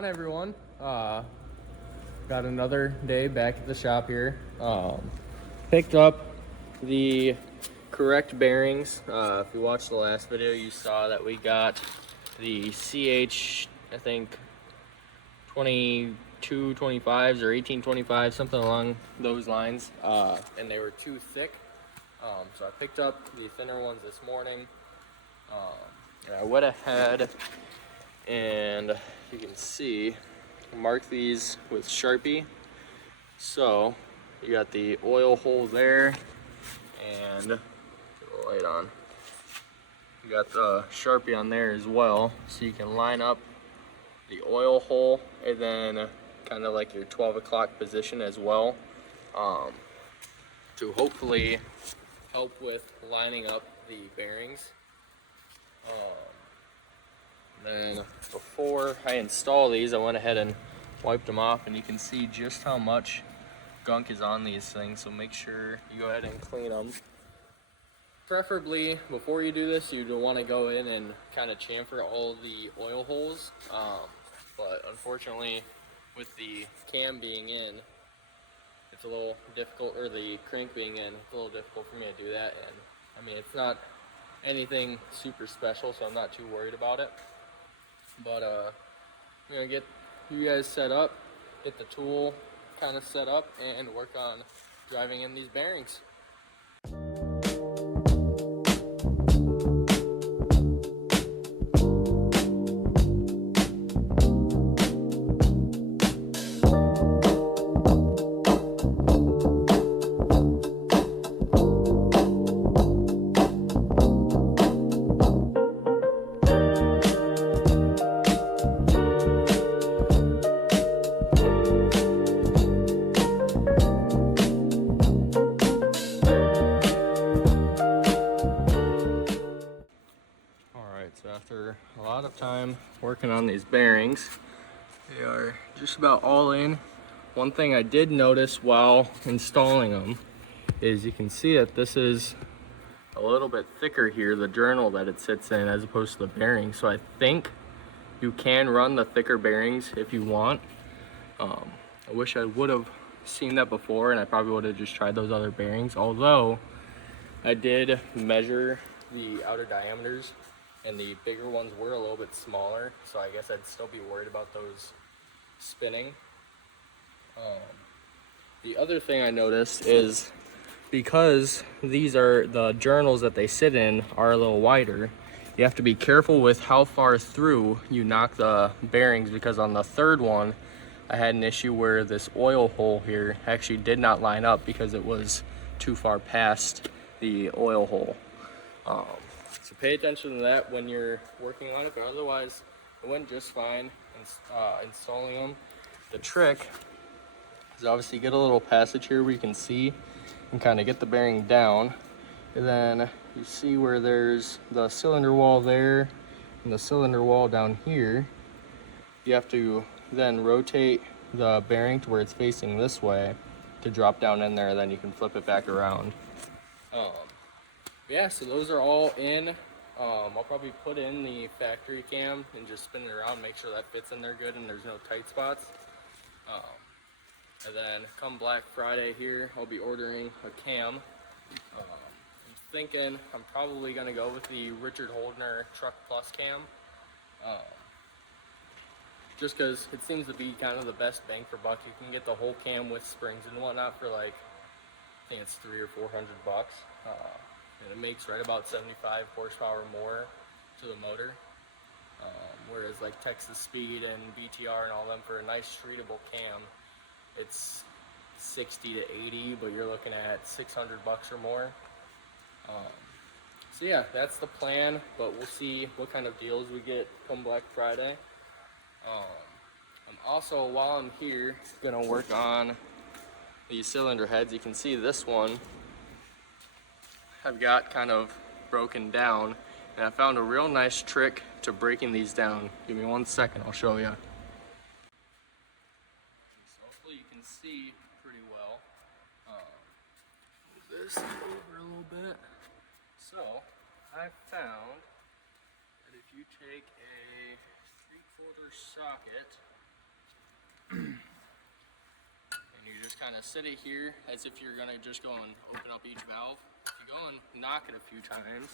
on, everyone? Got another day back at the shop here. Picked up the correct bearings. If you watched the last video, you saw that we got the CH, I think 2225s or 1825, something along those lines, and they were too thick. So I picked up the thinner ones this morning. And I went ahead and you can see, mark these with Sharpie. So you got the oil hole there, and get the light on. You got the Sharpie on there as well, so you can line up the oil hole and then kind of like your 12 o'clock position as well, to hopefully help with lining up the bearings. Then before I install these, I went ahead and wiped them off, and you can see just how much gunk is on these things, so make sure you go ahead and clean them. Preferably, before you do this, you'd want to go in and kind of chamfer all the oil holes, but unfortunately, with the cam being in, it's a little difficult, or the crank being in, it's a little difficult for me to do that. And I mean, it's not anything super special, so I'm not too worried about it. But I'm gonna get you guys set up, get the tool kind of set up, and work on driving in these bearings. So after a lot of time working on these bearings, they are just about all in. One thing I did notice while installing them is you can see that this is a little bit thicker here, the journal that it sits in, as opposed to the bearing. So I think you can run the thicker bearings if you want. I wish I would have seen that before, and I probably would have just tried those other bearings, although I did measure the outer diameters, and the bigger ones were a little bit smaller, so I guess I'd still be worried about those spinning. The other thing I noticed is, because these are the journals that they sit in are a little wider, you have to be careful with how far through you knock the bearings, because on the third one I had an issue where this oil hole here actually did not line up because it was too far past the oil hole. So pay attention to that when you're working on it, but otherwise it went just fine installing them. The trick is obviously get a little passage here where you can see and kind of get the bearing down, and then you see where there's the cylinder wall there and the cylinder wall down here. You have to then rotate the bearing to where it's facing this way to drop down in there, then you can flip it back around. Yeah, so those are all in. I'll probably put in the factory cam and just spin it around, make sure that fits in there good and there's no tight spots. And then come Black Friday here, I'll be ordering a cam. I'm thinking I'm probably gonna go with the Richard Holdner Truck Plus cam. Just because it seems to be kind of the best bang for buck. You can get the whole cam with springs and whatnot for like, I think it's $300 or $400. And it makes right about 75 horsepower more to the motor. Whereas like Texas Speed and BTR and all them, for a nice streetable cam, it's 60 to 80, but you're looking at $600 or more. So yeah, that's the plan, but we'll see what kind of deals we get come Black Friday. I'm also, while I'm here, gonna work on these cylinder heads. You can see this one I've got kind of broken down, and I found a real nice trick to breaking these down. Give me 1 second, I'll show you. So hopefully you can see pretty well. Move this over a little bit. So I found that if you take a 3/4 socket You just kind of sit it here as if you're gonna just go and open up each valve. If you go and knock it a few times,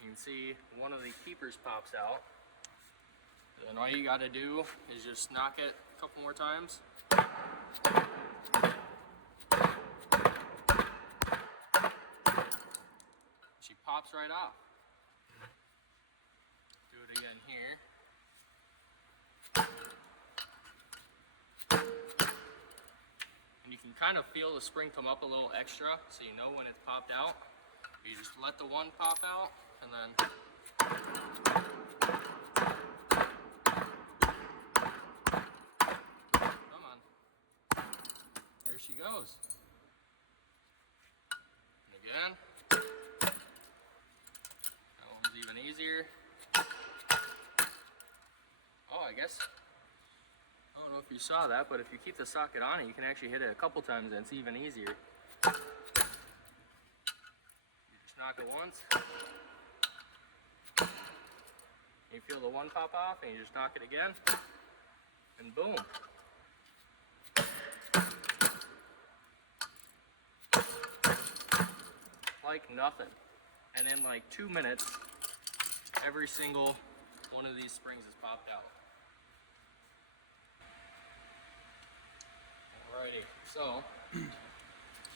you can see one of the keepers pops out. And all you gotta do is just knock it a couple more times. She pops right off. Do it again here. And you can kind of feel the spring come up a little extra, so you know when it's popped out. You just let the one pop out, and then come on. There she goes. And again. That one's even easier. Oh, I guess, I don't know if you saw that, but if you keep the socket on it, you can actually hit it a couple times and it's even easier. You just knock it once. You feel the one pop off and you just knock it again. And boom. Like nothing. And in like 2 minutes, every single one of these springs is popped out. Alrighty, so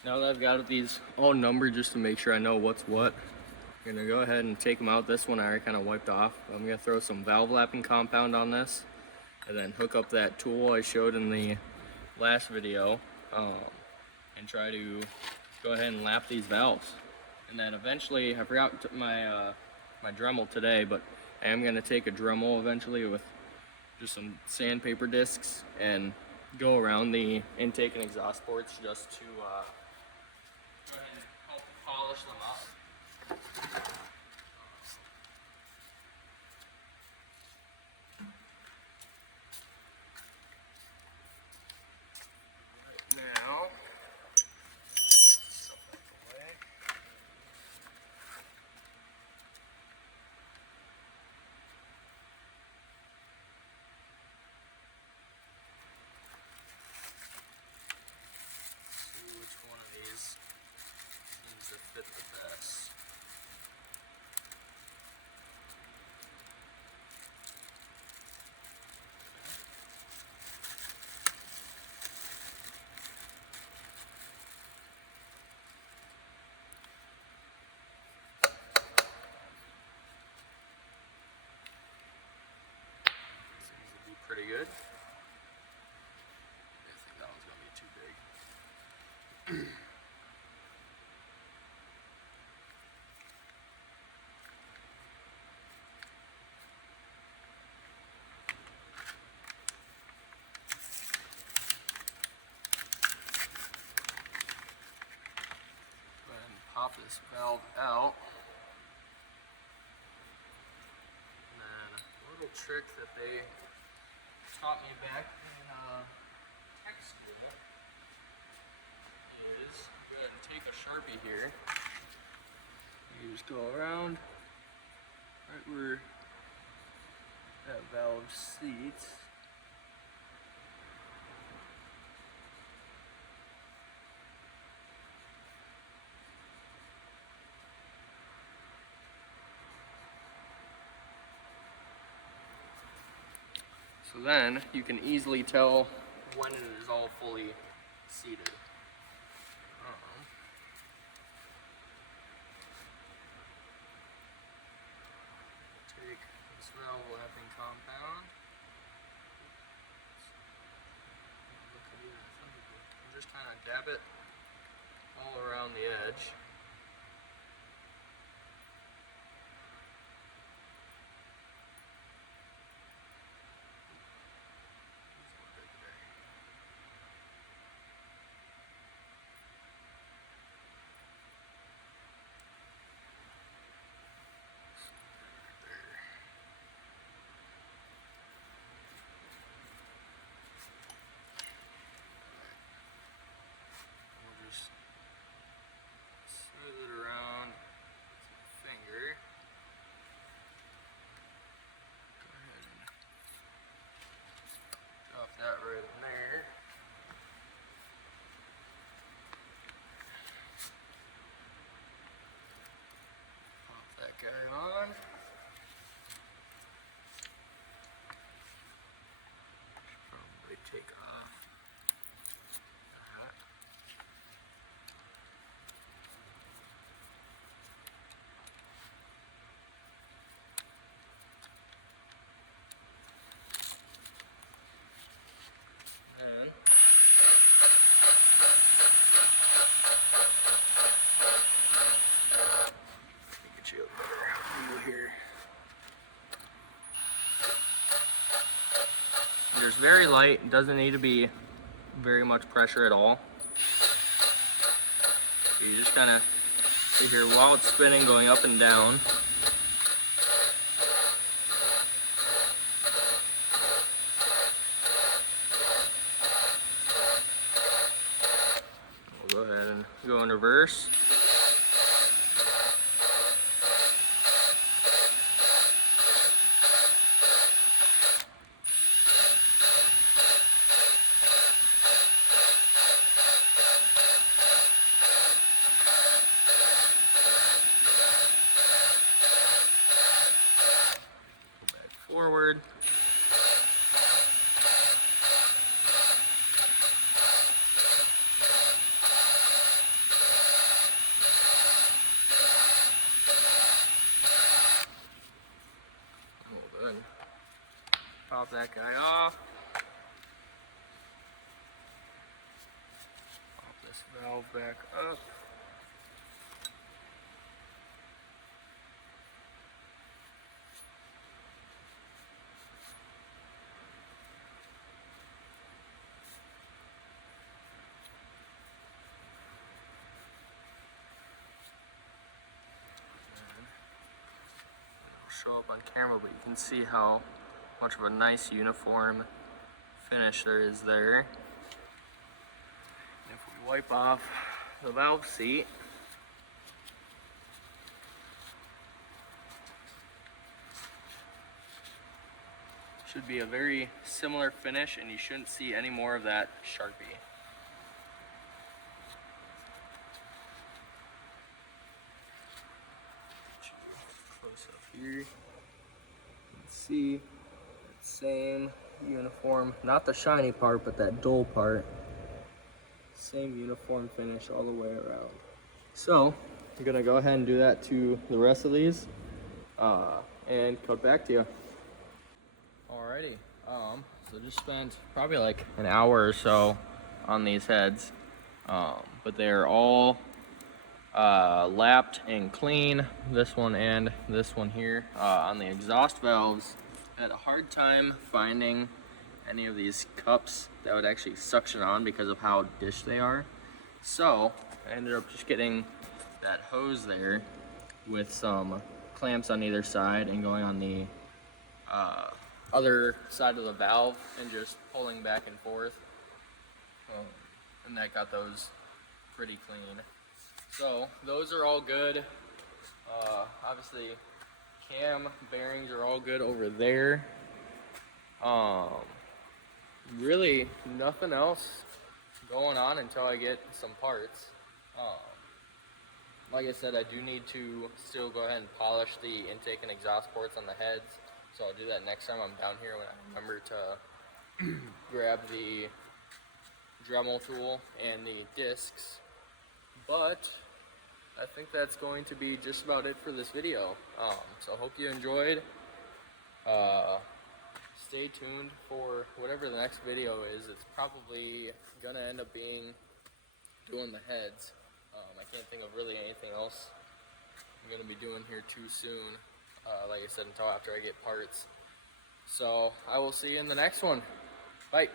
now that I've got these all numbered just to make sure I know what's what, I'm gonna go ahead and take them out. This one I already kind of wiped off. I'm gonna throw some valve lapping compound on this and then hook up that tool I showed in the last video and try to go ahead and lap these valves. And then eventually, I forgot my my Dremel today, but I am gonna take a Dremel eventually with just some sandpaper discs and go around the intake and exhaust ports just to go ahead and help polish them up. Right now, stuff out the way. See which one of these seems to fit the best. Seems to be pretty good. I think that one's gonna be too big. Go ahead and pop this valve out. And then a little trick that they taught me back in tech school is go ahead and take a Sharpie here. You just go around right where that valve seats. So then you can easily tell when it is all fully seated. Take this valve lapping compound. And just kind of dab it all around the edge. We'll just guy on. Probably take off that. And get you a better view here. There's very light, doesn't need to be very much pressure at all. You just kind of sit here while it's spinning, going up and down. We'll go ahead and go in reverse. Forward. Good. Pop that guy off. Pop this valve back up. Show up on camera, but you can see how much of a nice uniform finish there is there. And if we wipe off the valve seat, should be a very similar finish, and you shouldn't see any more of that Sharpie. Close up here, you can see that same uniform, not the shiny part, but that dull part. Same uniform finish all the way around. So I'm gonna go ahead and do that to the rest of these and cut back to you. Alrighty, so just spent probably like an hour or so on these heads, but they're all lapped and clean, this one and this one here. On the exhaust valves, I had a hard time finding any of these cups that would actually suction on because of how dished they are. So I ended up just getting that hose there with some clamps on either side and going on the other side of the valve and just pulling back and forth. And that got those pretty clean. So those are all good. Obviously cam bearings are all good over there. Really nothing else going on until I get some parts. Like I said, I do need to still go ahead and polish the intake and exhaust ports on the heads, so I'll do that next time I'm down here when I remember to grab the Dremel tool and the discs. But I think that's going to be just about it for this video. So I hope you enjoyed. Stay tuned for whatever the next video is. It's probably gonna end up being doing the heads. I can't think of really anything else I'm gonna be doing here too soon. Like I said, until after I get parts. So I will see you in the next one. Bye.